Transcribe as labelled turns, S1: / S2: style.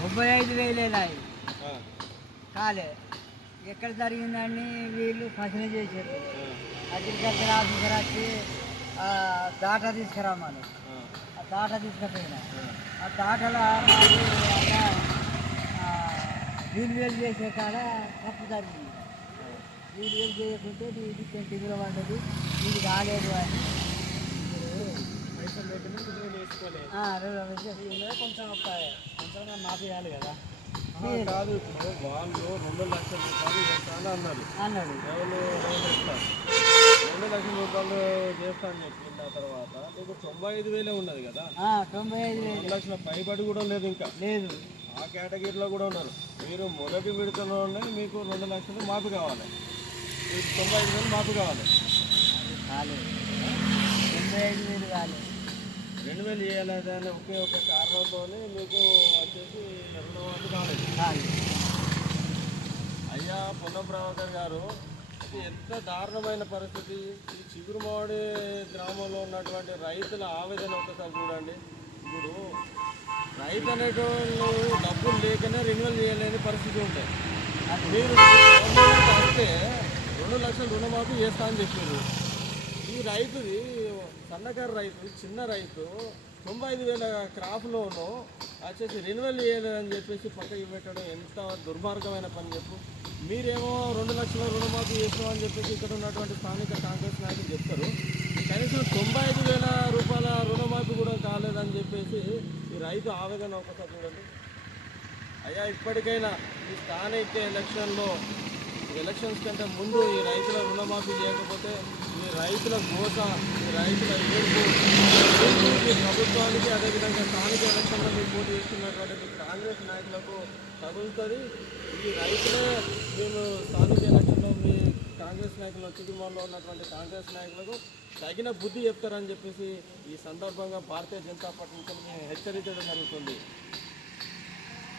S1: ముప్పై ఐదు వేలేదా
S2: ఆ,
S1: కాలే. ఎక్కడ జరిగిందని వీళ్ళు ఫసన చేశారు. అగ్రికల్చర్ ఆఫీసర్ వచ్చి ఆ, దాటా తీసుకురామని
S2: ఆ,
S1: దాటా తీసుకుపోయినా.
S2: ఆ.
S1: దాటలో వీలు వేలు చేసే కాడ తప్పు జరిగింది. వీలు వేలు చేయకుంటే ఇది టిగులో పడ్డది ఇది కాలేదు అని
S2: పైసలు లేకనే నిధులు వేసుకోలే
S1: ఆ, రెండు వేలు
S2: కొంచెం ఒక కొంచెం మాఫీ చేయాలి కదా. కాదు ఇప్పుడు వాళ్ళు రెండు లక్షల రూపాయలు చేస్తాను అన్నారు
S1: అన్నాడు.
S2: ఎవరు రెండు లక్షల రూపాయలు చేస్తా అని చెప్పిన తర్వాత. మీకు తొంభై ఐదు వేలే ఉన్నది కదా.
S1: తొంభై ఐదు వేలు.
S2: లక్షల పైబడి కూడా లేదు ఇంకా.
S1: లేదు.
S2: ఆ కేటగిరీలో కూడా ఉన్నారు. మీరు మొదటి విడతలో ఉన్నాయి మీకు రెండు లక్షలు మాఫీ కావాలి. మీకు తొంభై ఐదు వేలు మాఫీ కావాలి.
S1: కాలేదు. తొంభై ఐదు వేలు కాలేదు.
S2: రెండు వేలు చేయాలి అనే ఒకే ఒక కారణంతో మీకు వచ్చేసి రుణమాఫీ కాలేదు. అయ్యా పొన్నం ప్రభాకర్ గారు ఇది ఎంత దారుణమైన పరిస్థితి. ఈ చిగురుమాడి గ్రామంలో ఉన్నటువంటి రైతుల ఆవేదన ఒకసారి చూడండి. ఇప్పుడు రైతు అనేటోళ్ళు డబ్బులు లేకనే రెన్యువల్ చేయలేని పరిస్థితి ఉంటాయి మీరు వస్తే రెండు లక్షలు రుణమాఫీ చేస్తా అని చెప్పారు. ఈ రైతుది సన్నకారు రైతు చిన్న రైతు తొంభై ఐదు వేల క్రాప్లోను వచ్చేసి రెన్యువల్ చేయలేదని చెప్పేసి పక్కకి పెట్టడం ఎంత దుర్మార్గమైన పని చెప్పు. మీరేమో రెండు లక్షల రుణమాఫీ చేస్తామని చెప్పేసి ఇక్కడ ఉన్నటువంటి స్థానిక కాంగ్రెస్ నాయకులు చెప్తారు. కనీసం తొంభై ఐదు వేల రూపాయల రుణమాఫీ కూడా కాలేదని చెప్పేసి ఈ రైతు ఆవేదన ఒకసారి చూడండి. అయ్యా ఇప్పటికైనా ఈ స్థానిక ఎలక్షన్లో ఎలక్షన్స్ కంటే ముందు ఈ రైతుల రుణమాఫీ చేయకపోతే ఈ రైతుల గోస ఈ రైతుల ఏడుపు ప్రభుత్వానికి అదేవిధంగా స్థానిక ఎలక్షన్లో మీరు పోటీ చేస్తున్నటువంటి కాంగ్రెస్ నాయకులకు తగులుతుంది. ఈ రైతులే మేము స్థానిక ఎలక్షన్లో మీ కాంగ్రెస్ నాయకులు కుటుంబంలో ఉన్నటువంటి కాంగ్రెస్ నాయకులకు తగిన బుద్ధి చెప్తారని చెప్పేసి ఈ సందర్భంగా భారతీయ జనతా పార్టీ నుంచి మేము హెచ్చరించడం జరుగుతుంది.